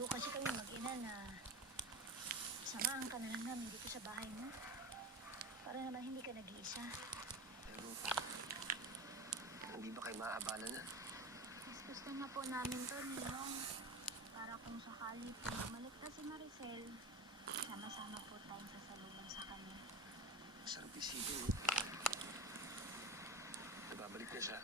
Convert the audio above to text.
nagkasundo kasi kami mag-ina na samahan ka na lang namin dito sa bahay mo. Para naman hindi ka nag-iisa. Pero, hindi ba kayo maaabala na? Mas gusto na po namin to, Ninong. Para kung sakali po bumalik na si Maricel, sama-sama po tayong sasalubong sa kanya. Masarap isipin, Nababalik na siya.